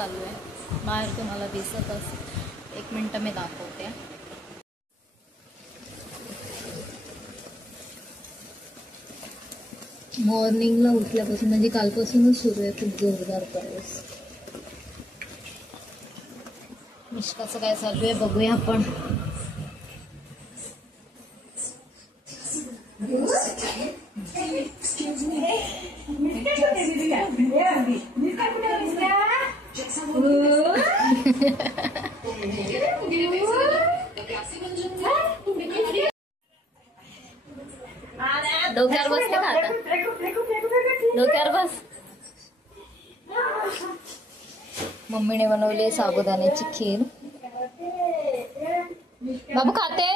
चालू आहे बाहेर तुम्हाला दिसत असेल. 1 मिनिट मी दाखवते. मॉर्निंगला उठल्यापासून म्हणजे कालपासूनच सुरू आहे खूप जोरदार पाऊस. मिष्काचं काय चालू आहे बघूया आपण. डोक्यावर बसते का आता? डोक्यावर बस. मम्मीने बनवली साबुदाण्याची खीर. बाबू खाते?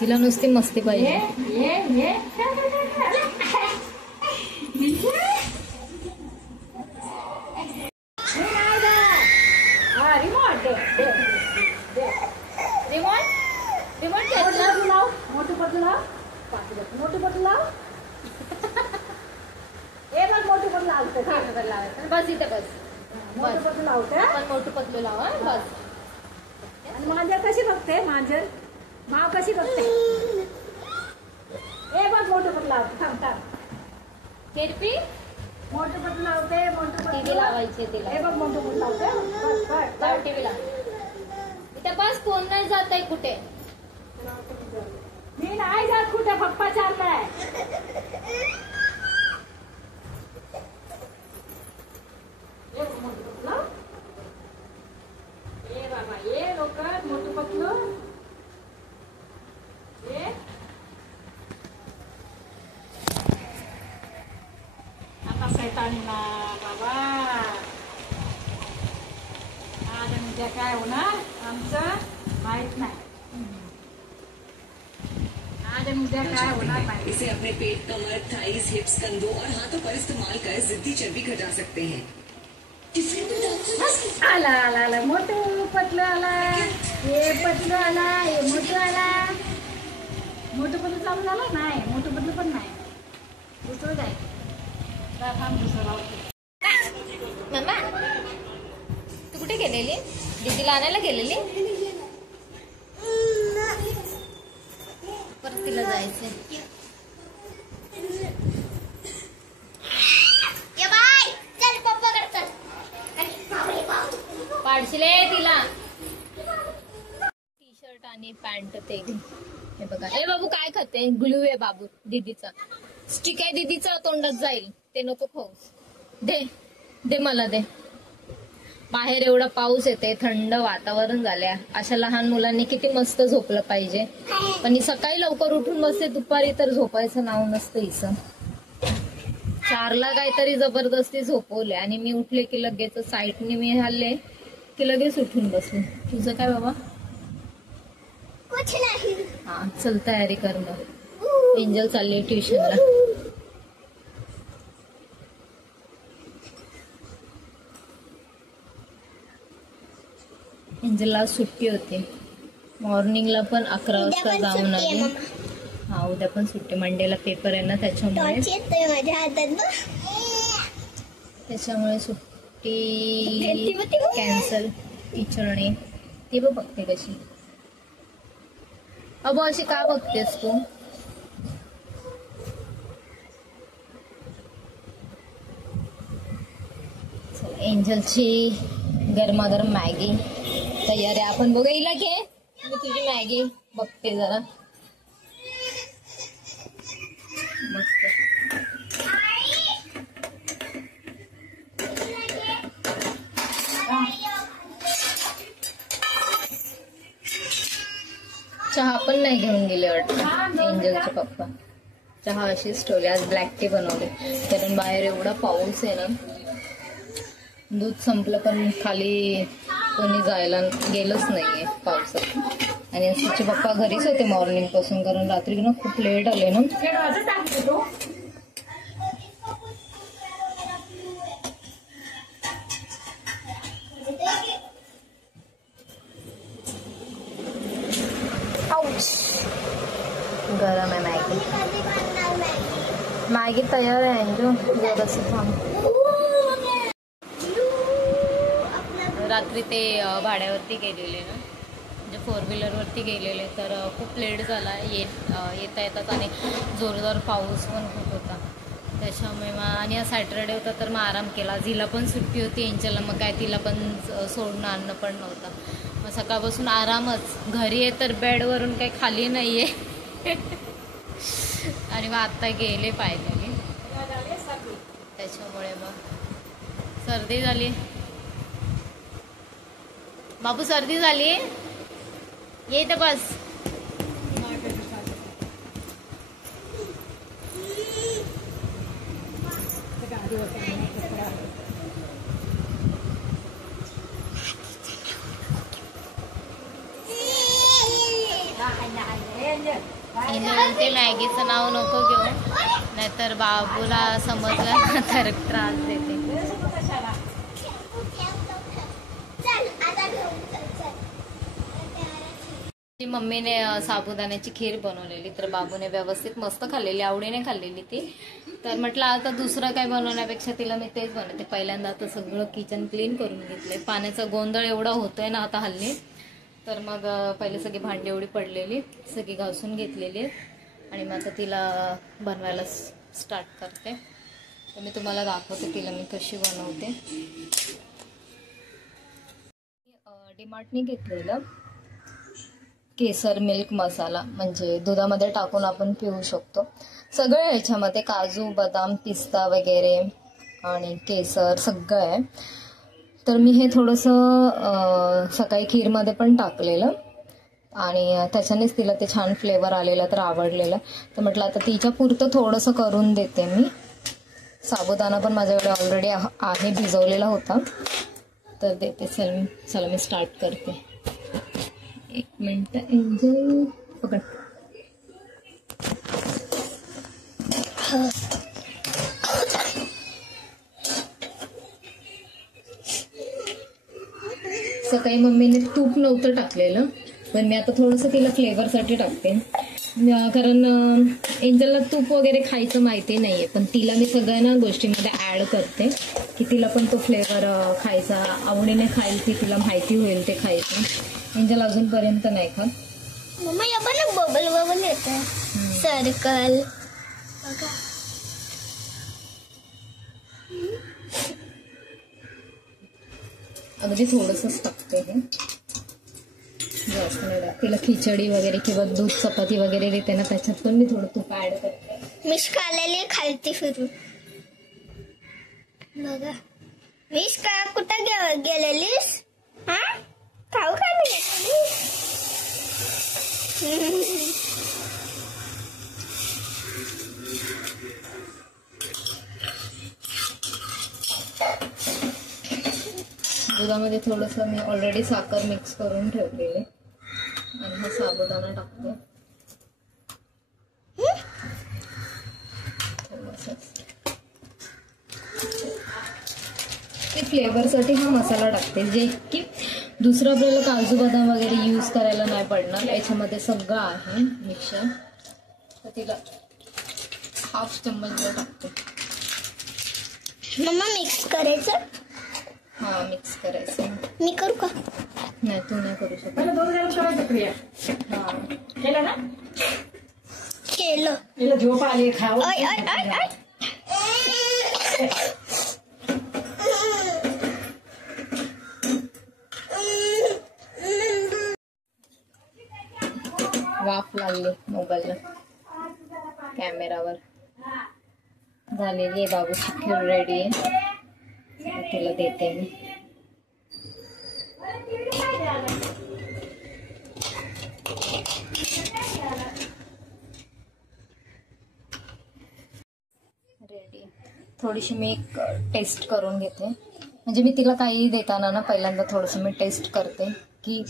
तिला नुसती मस्ती पाहिजे. बस इथे बस. मोठं पतलू लावते. मोठं पतलू लावा बस. आणि मांजर कशी बघते? मांजर माव कशी बघते? ए बघ मोठं पतलू लावते. थांब थांब. केरपी मोठं पतलू लावते. मोठं पतलू लावायचे तिला. हे बघ मोठं पतलू लावते. टीव्ही लाव. इथे बस. कोण नाही जात आहे कुठे? मी नाही जात कुठे. पप्पा चाललाय. ये बाबा ये लवकर. मोठं पतलू ये. आता सैतानीला बाबा. आज उद्या काय होणार आमचं माहित नाही. आज उद्या काय होणार माहित. इसे अपने पेट, कमर, थाइस, हिप्स, कंधों और हाथों पर इस्तेमाल कर जिद्दी चर्बी घटा सकते हैं. आला आला आला. मोठं पतलू आला. हे पतलू आला. हे मोठं आला. मोठं पतलू चालू झालं नाही. मोठं पतलू पण नाही. दुसरं जाय. दुसरं लावतो. मम्मा तू कुठे गेलेली? दीदीला आणायला गेलेली? परत तिला जायचंय. पाडशिले तिला. टी शर्ट आणि पॅन्ट ते. हे बघा. ए बाबू काय खाते? ग्लू आहे बाबू दीदीचा. स्टिक आहे दीदीचा. तोंडात जाईल. ते नको खाऊ. दे दे मला दे. बाहेर एवढा पाऊस येते. थंड वातावरण झाल्या. अशा लहान मुलांनी किती मस्त झोपलं पाहिजे. पण ही सकाळी लवकर उठून बसते. दुपारी तर झोपायचं नाव नसतं हिचं. 4ला काहीतरी जबरदस्ती झोपवले आणि मी उठले की लगेच साईडने मी हल्ले की लगेच उठून बसले. तुझं काय बाबा? कुछ नाही. हा चल तयारी कर मग. एंजल चालली ट्युशनला. एंजलला सुट्टी होती. मॉर्निंगला पण 11 वाजता जाऊन आली. हा उद्या पण सुट्टी. मंडेला पेपर आहे ना त्याच्यामुळे सुट्टी कॅन्सल टीचरने. ती बघ बघते कशी. अबो अशी का बघतेस तू? एंजलची गरमागरम मॅगी तयार आहे. आपण बघा. हिला घे. मी तुझी मॅगी बघते जरा. मस्त. चहा पण नाही घेऊन गेले वाटतं एंजलचे पप्पा. चहा अशीच ठेवली. आज ब्लॅक टी बनवली कारण बाहेर एवढा पाऊस आहे ना. दूध संपलं पण खाली कोणी जायला गेलंच नाहीये पावसात. आणि आज तिचे पप्पा घरीच होते मॉर्निंग पासून कारण रात्री ना खूप लेट आले ना. मॅगी तयार आहे अंजू, जरासं थांब. रात्री ते भाड्यावरती गेलेले ना, म्हणजे 4 व्हीलरवरती गेलेले, तर खूप लेट झाला येता येतात आणि जोरदार पाऊस पण खूप होता. त्याच्यामुळे मग आणि हा सॅटरडे होता तर मग आराम केला. हिला पण सुट्टी होती एंजलला, मग काय तिला पण सोडणं आणणं पण नव्हतं. मग सकाळपासून आरामच. घरी आहे तर बेडवरून काही खाली नाही आहे. आणि मग आत्ता गेले फायनली. त्याच्यामुळे मग सर्दी झाली. बाबू सर्दी झाली, ये तर बस. ते मॅगीचं नाव नको घेऊ, नाहीतर बाबूला समजलं तर त्रास देते. मम्मीने साबुदाण्याची खीर बनवलेली, तर बाबूने व्यवस्थित मस्त खाल्लेली, आवडीने खाल्लेली ती. तर म्हटलं आता दुसरं काय बनवण्यापेक्षा तिला मी तेच बनवते. पहिल्यांदा आता सगळं किचन क्लीन करून घेतलंय. पाण्याचा गोंधळ एवढा होतोय ना आता हल्ली, तर मग पहिले सगळी भांडी एवढी पडलेली सगळी घासून घेतलेली आणि मग आता तिला बनवायला स्टार्ट करते. तर मी तुम्हाला दाखवते तिला मी कशी बनवते. डीमार्टने घेतलेलं केसर मिल्क मसाला, म्हणजे दुधामध्ये टाकून आपण पिऊ शकतो. सगळं ह्याच्यामध्ये काजू, बदाम, पिस्ता वगैरे आणि केसर सगळं आहे. तर मी हे थोडंसं सकाळी खीरमध्ये पण टाकलेलं आणि त्याच्यानेच तिला ते छान फ्लेवर आलेला, तर आवडलेलं. तर म्हटलं आता तिच्या पुरतं थोडंसं करून देते मी. साबुदाणा पण माझ्याकडे ऑलरेडी आहे, भिजवलेला होता, तर देते. चला मी स्टार्ट करते. 1 मिनिट एंजल पकड. सकाळी मम्मीने तूप नव्हतं टाकलेलं, पण मी आता थोडंसं तिला फ्लेवरसाठी टाकते. कारण एंजलला तूप वगैरे खायचं माहिती नाहीये, पण तिला मी सगळ्या गोष्टींमध्ये ऍड करते की तिला पण तो फ्लेवर खायचा, आवडीने खाईल, ती तिला माहिती होईल ते खायचं. एंजल अजूनपर्यंत नाही खात. मम्मा या पण बबल बबल येतं, सर्कल. अगदी थोडंसंच टाकते हे, जास्त नाही टाकते. तिला खिचडी वगैरे किंवा दूध चपाती वगैरे देते ना, त्याच्यात पण मी थोडं तूप ऍड करते. मिश्का आलेली खालती फिरून बघा. मिश्का कुठं गेलेलीस? हा खाऊ खायला घेतली. दुधामध्ये थोडंसं मी ऑलरेडी साखर मिक्स करून ठेवलेले आणि हा साबुदाणा टाकते. फ्लेवरसाठी हा मसाला टाकते, जे की दुसरं आपल्याला काजू बदाम वगैरे यूज करायला नाही पडणार. याच्यामध्ये सगळं आहे मिक्सर. तर तिला 1/2 चम्मच टाकते. मम्मा मिक्स करायचं. हा मिक्स करायचं. मी करू का? नाही तू नाही करू शकत. हा केलं ना, केलं. तिला झोप आली, खाऊ. ओय ओय ओय ओय. वाफ लागली मोबाईलला, कॅमेरावर. झालेली आहे बाबूची खीर, रेडी आहे. तिला देते मी. रेडी. थोडीशी मी एक टेस्ट करून घेते, म्हणजे मी तिला काही देताना ना पहिल्यांदा थोडंसं मी टेस्ट करते की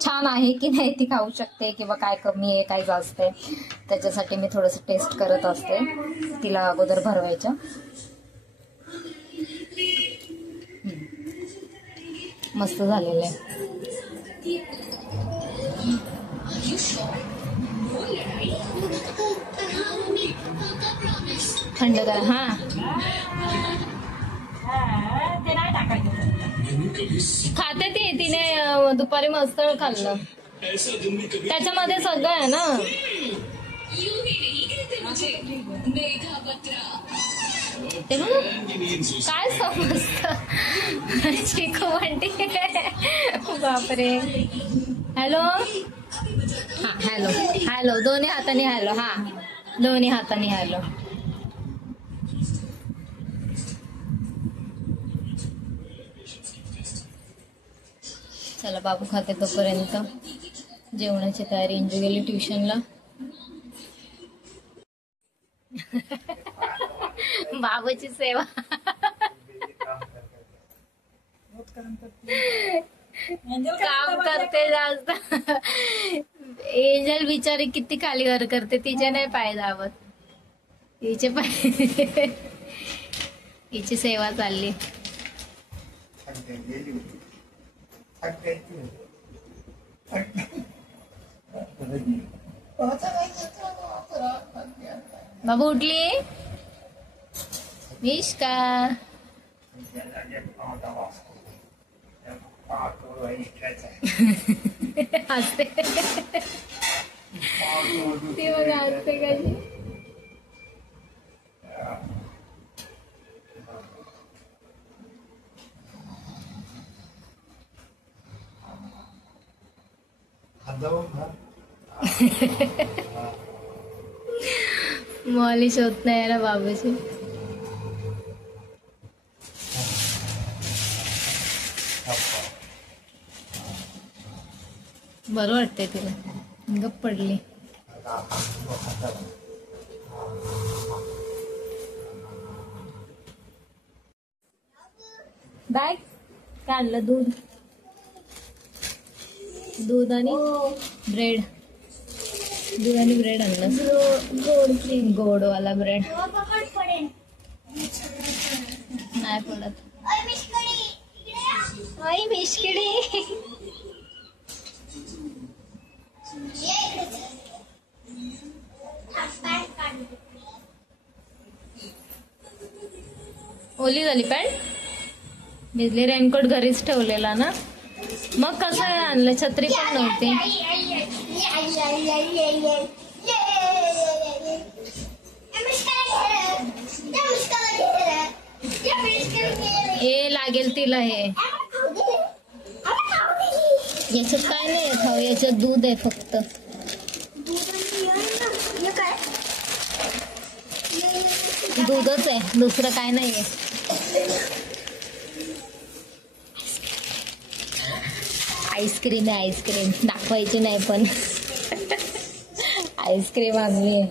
छान आहे की नाही, ती खाऊ शकते किंवा काय कमी आहे काय जास्त आहे. त्याच्यासाठी मी थोडंसं टेस्ट करत असते तिला अगोदर भरवायच्या. मस्त झालेलं आहे. थंड करा. हा ते नाही टाकायचं. खाते ती. तिने दुपारी मस्त खाल्लं. त्याच्यामध्ये सगळं आहे ना. ते बघ काय समजत. चिकू म्हणते. बापरे. हॅलो. हा हॅलो हॅलो. दोन्ही हाताने हॅलो. हा दोन्ही हाताने हॅलो. चला बाबू खाते तोपर्यंत जेवणाची तयारी. इंजू गेली ट्युशनला. बाबूची सेवा. काम करते जास्त. एंजल बिचारी किती खाली वर करते. तिचे नाही पाय दाबत. तिचे पाय. हिची सेवा चालली. बाबू उठली. विश का. हसते ती बघ हसते कशी. मॉलिश होत नाही ना बाबूची. बरं वाटतंय तिला. गप पडली. बॅग काय आणलं. दूध आणि ब्रेड. दूध आणि ब्रेड आणलं. गोडवाला ब्रेड. नाही पडत. आई मिशकिडी. ओली झाली पॅन्ट. भिजली. रेनकोट घरीच ठेवलेला ना. मग कसं आणलं. छत्री पण नव्हती. हे लागेल तिला. हे याच्यात काय नाही खाऊ. याच्यात दूध आहे फक्त. दूधच आहे. दुसरं काय नाहीये. आईस्क्रीम आहे. आईस्क्रीम दाखवायची नाही पण. आईस्क्रीम आणली आहे.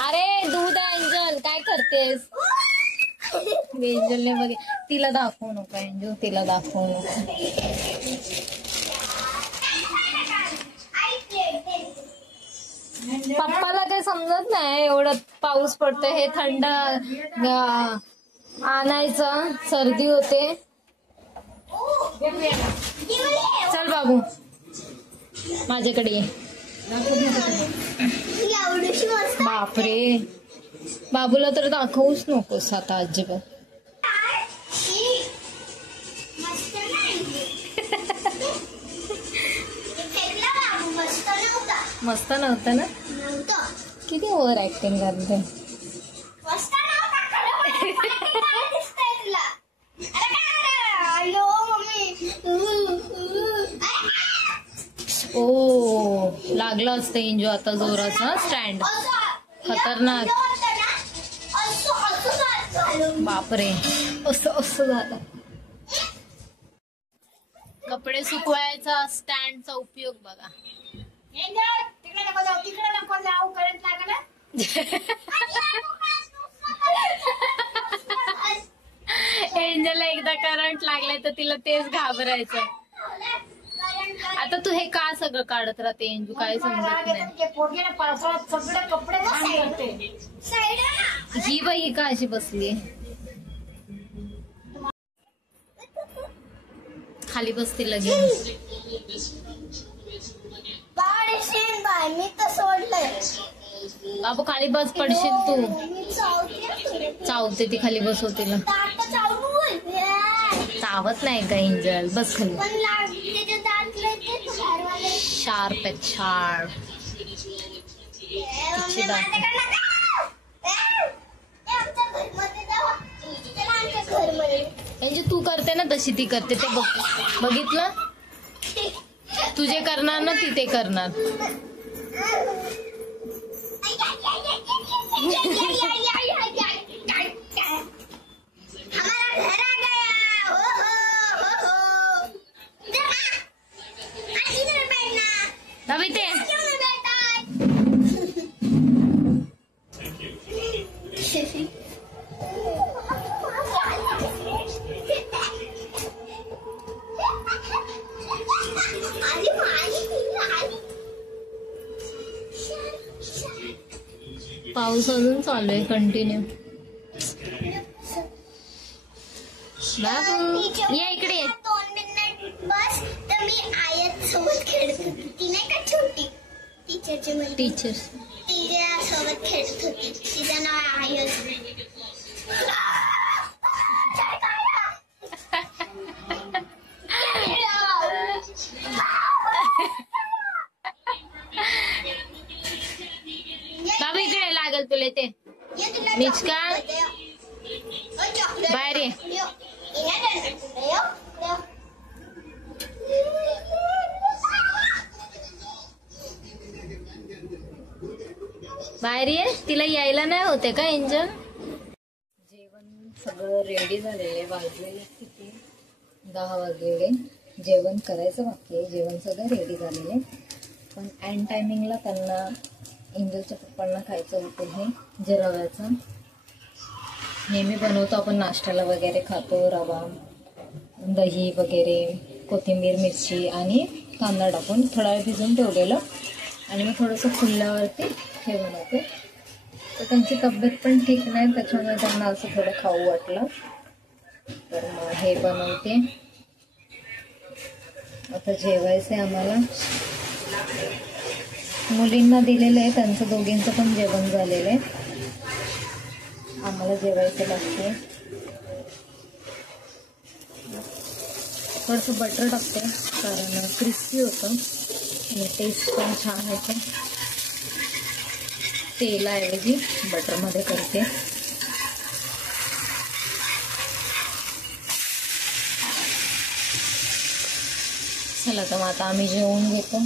अरे दूध आहे अंजल. काय करतेस. एंजलने बघे. तिला दाखवू नका एंजल. तिला दाखवू नका. पप्पाला काही समजत नाही. एवढं पाऊस पडतोय. हे थंड आणायचं. सर्दी होते. चल बाबू माझ्याकडे ये. बापरे. बाबूला तर दाखवूच नकोस आता अजिबात. मस्त नव्हतं ना. किती ओव्हर ऍक्टिंग करते. ओ लागलं असतं इंजू आता जोराचा. स्टँड खतरनाक. बापरे. असं झालं. कपडे सुकवायचा स्टँडचा उपयोग बघा. तिकडे नको जाऊ. तिकडे नको जाऊ. करंट लागला. एंजलला एकदा करंट लागलाय तर तिला तेच घाबरायचं. आता तू हे का सगळं काढत राहते एंजू. काय समजत नाही. सगळे कपडे ही बाई का अशी बसली. खाली बसते लगेच. पाडशील बाय, मी तर सोडलंय. बाबू खाली बस, पडशील तू. मी चावते. चावते ती, खाली बसवते ना. दात चावून. चावत नाही का एंजल, बस खाली. पण त्याच्या दात लय ते घरवाले. शार्प आहे, शार्प. मम्मी माझ्याकडे नका. आमच्या घरमध्ये जावा. चला आमच्या घरमध्ये. एंजल तू करते ना तशी ती करते, ते बघ. बघितलं, तुझे करणार ना ती ते करणार. हमारा घर आ गया. हो हो हो हो. इधर बैठना. अभी ते क्यों नहीं बैठा? पाऊस अजून चालू आहे कंटिन्यू. बाबू या इकडे. 2 मिनिट बस. तर मी आयत सोबत खेळत होती. ती नाही का छोटी टीचरची मुलगी. टीचर तिच्या सोबत खेळत होती. तिचं नाव आयत. बाबू इकडे लागेल तुला ते. मिचका बाहेर ये. बाहेर ये, तिला यायला नाही होते का एंजल. जेवण सगळं रेडी झालेले. वाजलेले किती, 10 वाजलेले. जेवण करायचं बाकी आहे. जेवण सगळं रेडी झालेले, पण एंड टायमिंगला त्यांना एंजलच्या पप्पांना खायचं होतं हे जे रव्याचं. नेहमी बनवतो आपण नाश्त्याला वगैरे खातो. रवा, दही वगैरे, कोथिंबीर, मिरची आणि कांदा टाकून थोडा वेळ भिजून ठेवलेलं. आणि मग थोडंसं फुलल्यावरती हे बनवते. तर त्यांची तब्येत पण ठीक नाही, त्याच्यामुळे त्यांना असं थोडं खाऊ वाटलं. तर मग हे बनवते. आता जेवायचं आहे आम्हाला. मुलींना दिलेलं आहे, त्यांचं दोघींचं पण जेवण झालेलं आहे. आम्हाला जेवायचं लागते. थोडंसं बटर टाकते कारण क्रिस्पी होतं आणि टेस्ट पण छान होतं. तेलाऐवजी बटरमध्ये करते. चला तर मग आता आम्ही जेवून घेतो.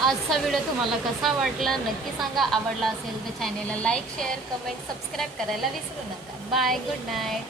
आजचा व्हिडिओ तुम्हाला कसा वाटला नक्की सांगा. आवडला असेल तर चॅनेलला लाईक, शेअर, कमेंट, सबस्क्राईब करायला विसरू नका. Bye, good night.